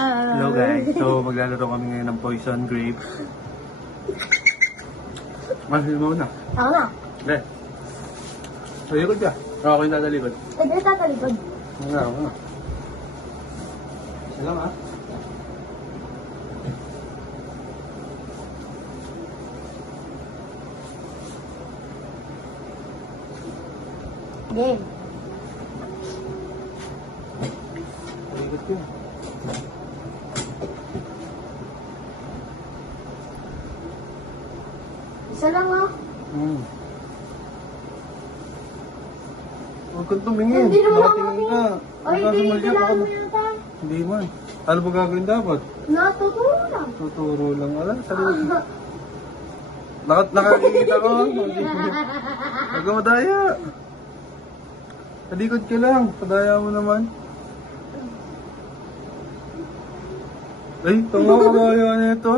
Hello guys, so maglalaro kami ngayon ng poison grape. Masin mo na. Ako na. Hindi. Sa likod ka. Ako yung natalikod. Pwede tatalikod. Ako na. Isa lang ha. Game. Talikod ka. Isa lang ah. Huwag kang tumingin. Hindi naman Nakatingin ka. Ay, hindi. Kailangan mo yata. Hindi man. Ano ba gagawin dapat? Natuturo lang. Tuturo lang. Wala, sa likod. Nakakikita ko. Huwag ka madaya. Sa likod ka lang. Padaya mo naman. Ay, tanga ka madaya na ito.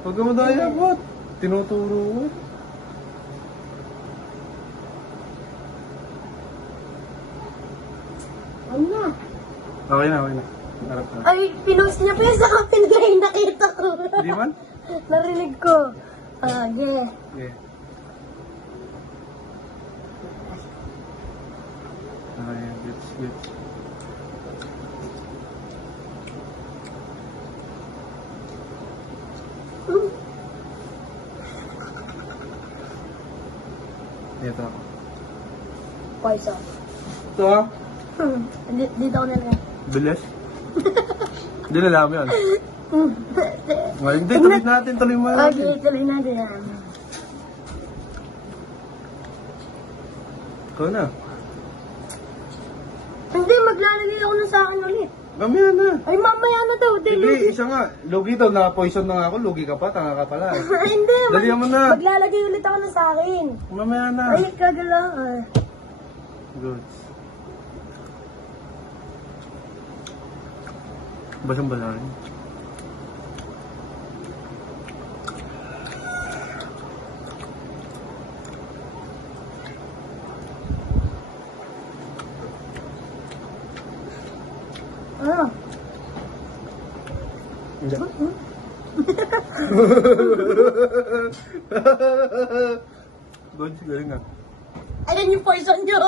Huwag ka madaya, ba't? Tinuturo ko. Ano na? Okay na, okay na. Harap na. Ay, pinost niya pa yun sa akin kaya nakita ko. Hindi man? Narinig ko. Ah, yeah. Yeah. Okay, gets. Ito ako. Poison. Ito ah. Dito ko na lang. Bilis. Hindi na alam yun. Hindi, tuloy mo natin. Okay, tuloy natin yan. Ikaw na. Hindi, maglalagay ako na sa akin ulit. Mamaya na. Ay, mamaya na daw. Hindi, isa nga. Lugi daw, naka-poison na nga ako. Lugi ka pa, tanga ka pala. Hindi, Dalihan mo na. maglalagay ulit ako na sa akin. Mamaya na. Ay, kagala. Good. Basang balahin. Ano? Hindi. Good, galing nga. Ayan yung poison nyo.